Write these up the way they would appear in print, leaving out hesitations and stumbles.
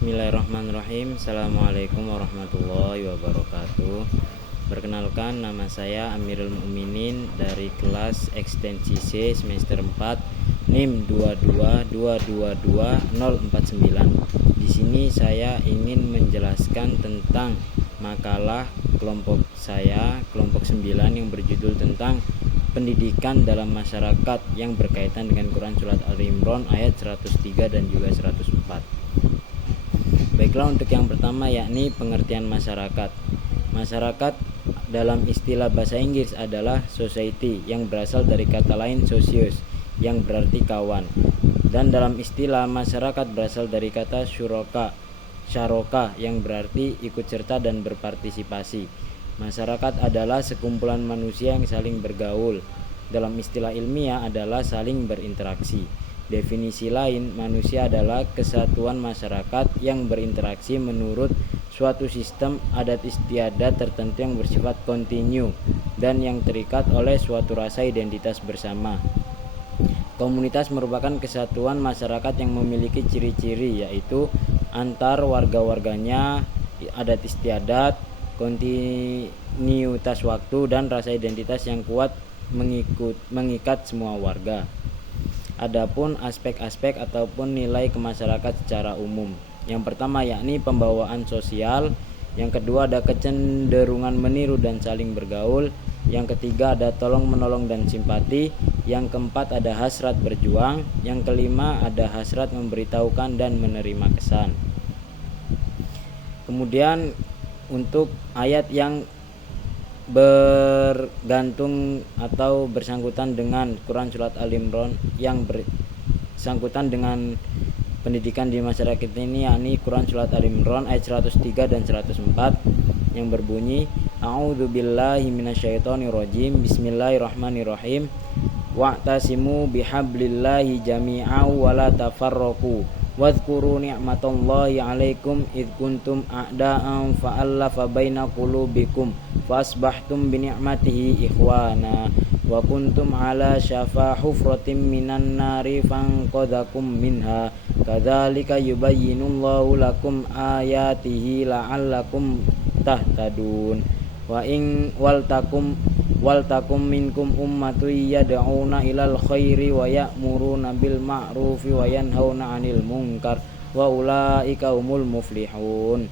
Bismillahirrahmanirrahim. Assalamualaikum warahmatullahi wabarakatuh. Perkenalkan, nama saya Amirul Mukminin dari kelas ekstensi C semester 4 NIM 222222049. Di sini saya ingin menjelaskan tentang makalah kelompok saya, kelompok 9, yang berjudul tentang pendidikan dalam masyarakat yang berkaitan dengan Quran Surat Al-Imran ayat 103 dan juga 104. Baiklah, untuk yang pertama yakni pengertian masyarakat. Masyarakat dalam istilah bahasa Inggris adalah society, yang berasal dari kata lain socius, yang berarti kawan. Dan dalam istilah masyarakat berasal dari kata syaroka, yang berarti ikut serta dan berpartisipasi. Masyarakat adalah sekumpulan manusia yang saling bergaul. Dalam istilah ilmiah adalah saling berinteraksi. Definisi lain, manusia adalah kesatuan masyarakat yang berinteraksi menurut suatu sistem adat istiadat tertentu yang bersifat kontinu dan yang terikat oleh suatu rasa identitas bersama. Komunitas merupakan kesatuan masyarakat yang memiliki ciri-ciri, yaitu antar warga-warganya, adat istiadat, kontinuitas waktu, dan rasa identitas yang kuat mengikat semua warga. Adapun aspek-aspek ataupun nilai kemasyarakat secara umum. Yang pertama yakni pembawaan sosial, yang kedua ada kecenderungan meniru dan saling bergaul, yang ketiga ada tolong menolong dan simpati, yang keempat ada hasrat berjuang, yang kelima ada hasrat memberitahukan dan menerima kesan. Kemudian untuk ayat yang bergantung atau bersangkutan dengan Quran Surat Al-Imran, yang bersangkutan dengan pendidikan di masyarakat ini, yakni Quran Surat Al-Imran ayat 103 dan 104 yang berbunyi, A'udzubillahi minasyaitonirrajim, Bismillahirrahmanirrahim, wa'tasimu bihablillahi jami'an wa la tafarraqu wadhkuru ni'matallahi 'alaikum id kuntum a'da'an fa'alafa baina qulubikum fasbahtum bi ni'matihi ikhwana wa kuntum 'ala syafa hufratin minan nari fanqadhakum minha kadzalika yubayyinullahu lakum ayatihi la'allakum tahtadun wa in waltakum minkum ummatun yad'una ilal khairi wa ya'muruna bil ma'rufi wa yanhauna 'anil munkar wa ulaika humul muflihun,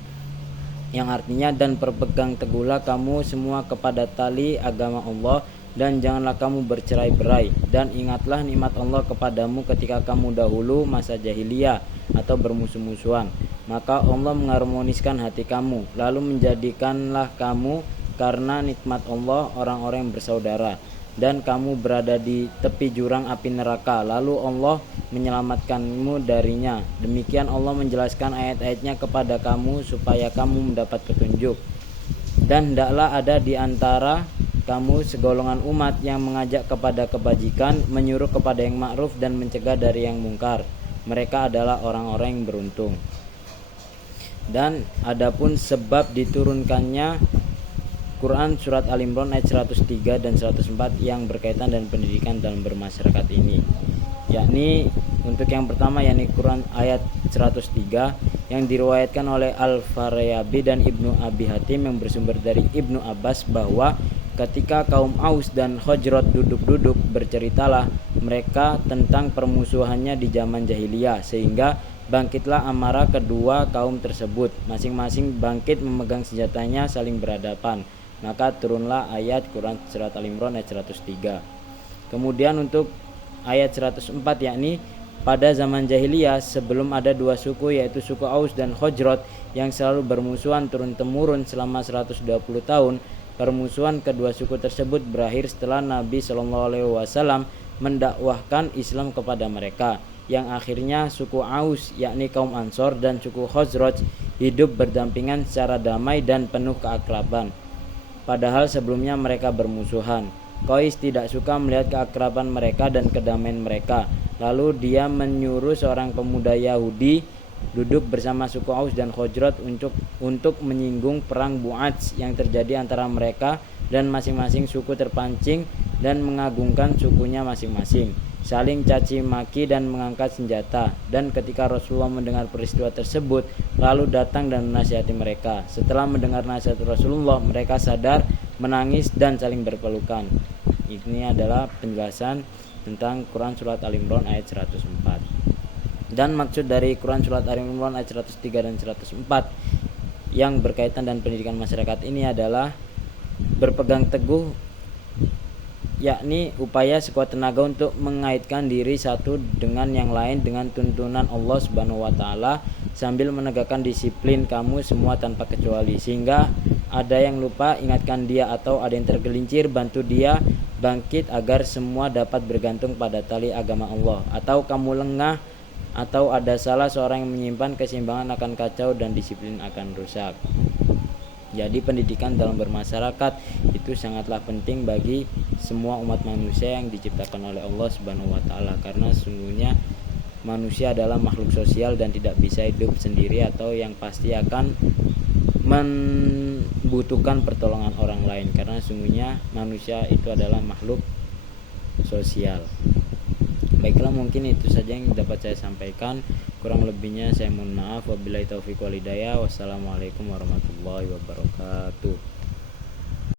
yang artinya, dan berpegang teguhlah kamu semua kepada tali agama Allah dan janganlah kamu bercerai-berai, dan ingatlah nikmat Allah kepadamu ketika kamu dahulu masa jahiliyah atau bermusuh-musuhan, maka Allah mengharmoniskan hati kamu, lalu menjadikanlah kamu karena nikmat Allah orang-orang yang bersaudara, dan kamu berada di tepi jurang api neraka, lalu Allah menyelamatkanmu darinya. Demikian Allah menjelaskan ayat-ayatnya kepada kamu supaya kamu mendapat petunjuk. Dan hendaklah ada di antara kamu segolongan umat yang mengajak kepada kebajikan, menyuruh kepada yang ma'ruf, dan mencegah dari yang mungkar. Mereka adalah orang-orang yang beruntung. Dan adapun sebab diturunkannya Quran Surat Al-Imran ayat 103 dan 104 yang berkaitan dan pendidikan dalam bermasyarakat ini, yakni untuk yang pertama yakni Quran ayat 103 yang diriwayatkan oleh Al-Faryabi dan Ibnu Abi Hatim yang bersumber dari Ibnu Abbas bahwa ketika kaum Aus dan Khazraj duduk-duduk, berceritalah mereka tentang permusuhannya di zaman jahiliyah, sehingga bangkitlah amarah kedua kaum tersebut, masing-masing bangkit memegang senjatanya saling berhadapan. Maka turunlah ayat Quran Surat Al-Imran ayat 103. Kemudian untuk ayat 104 yakni pada zaman jahiliyah sebelum ada dua suku, yaitu suku Aus dan Khazraj yang selalu bermusuhan turun-temurun selama 120 tahun. Permusuhan kedua suku tersebut berakhir setelah Nabi SAW mendakwahkan Islam kepada mereka, yang akhirnya suku Aus yakni kaum Ansor dan suku Khazraj hidup berdampingan secara damai dan penuh keakraban. Padahal sebelumnya mereka bermusuhan. Qais tidak suka melihat keakraban mereka dan kedamaian mereka. Lalu dia menyuruh seorang pemuda Yahudi duduk bersama suku Aus dan Khazraj untuk menyinggung perang Bu'ats yang terjadi antara mereka, dan masing-masing suku terpancing dan mengagungkan sukunya masing-masing. saling caci maki dan mengangkat senjata. Dan ketika Rasulullah mendengar peristiwa tersebut, lalu datang dan menasihati mereka. Setelah mendengar nasihat Rasulullah, mereka sadar, menangis dan saling berpelukan. Ini adalah penjelasan tentang Quran Surat Al-Imran ayat 104. Dan maksud dari Quran Surat Al-Imran ayat 103 dan 104 yang berkaitan dan pendidikan masyarakat ini adalah berpegang teguh, yakni upaya sekuat tenaga untuk mengaitkan diri satu dengan yang lain dengan tuntunan Allah Subhanahu wa taala sambil menegakkan disiplin kamu semua tanpa kecuali, sehingga ada yang lupa ingatkan dia, atau ada yang tergelincir bantu dia bangkit agar semua dapat bergantung pada tali agama Allah, atau kamu lengah atau ada salah seorang yang menyimpan keseimbangan akan kacau dan disiplin akan rusak. Jadi pendidikan dalam bermasyarakat itu sangatlah penting bagi semua umat manusia yang diciptakan oleh Allah Subhanahu wa taala, karena sesungguhnya manusia adalah makhluk sosial dan tidak bisa hidup sendiri, atau yang pasti akan membutuhkan pertolongan orang lain, karena sesungguhnya manusia itu adalah makhluk sosial. Baiklah, mungkin itu saja yang dapat saya sampaikan. Kurang lebihnya saya mohon maaf. Wabillahi taufiq wal hidayah. Wassalamualaikum warahmatullahi wabarakatuh.